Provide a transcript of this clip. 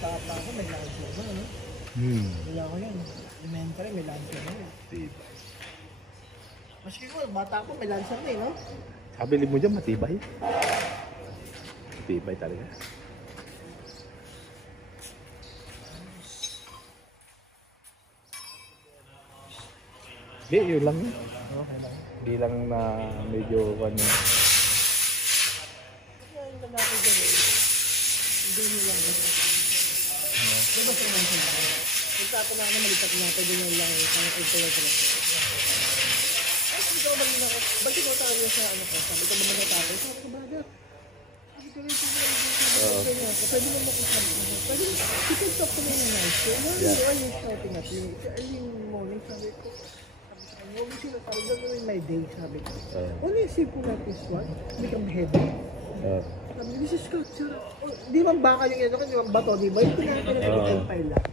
bata ako, may lancer na, ano? Wala ko yan. Elementary, may lancer na yun. Diba? Maski ko, bata ako, may lancer na eh, no? Sabi mo dyan, matibay. Matibay talaga. Hindi, yun lang yun. Okay lang. Hindi lang na medyo ano. Yung lalaki dyan eh. Hindi nyo lang. Diba sa naman sila? Pagtapo na ako na malipat na, pwede nyo lang eh. Kaya ito lang sila. Ay, sabi ko maging ako. Ba't ikaw tayo sa ano ko? Sabi ko ba magkatapo? Sabi ko, brother. Sabi ko rin sa mga pwede mo makisabi. Pwede mo, you can talk to me in a nice way. Why are you shouting at me? It's early in the morning, sabi ko. Huwag mo sila sabi, gagawin my day, sabi ko. Only a simple like this one, become heavy. Sabi ko, this is culture. Di ba baka yung ino ko, di ba bato, di ba? Yung pinapinapinapin lang.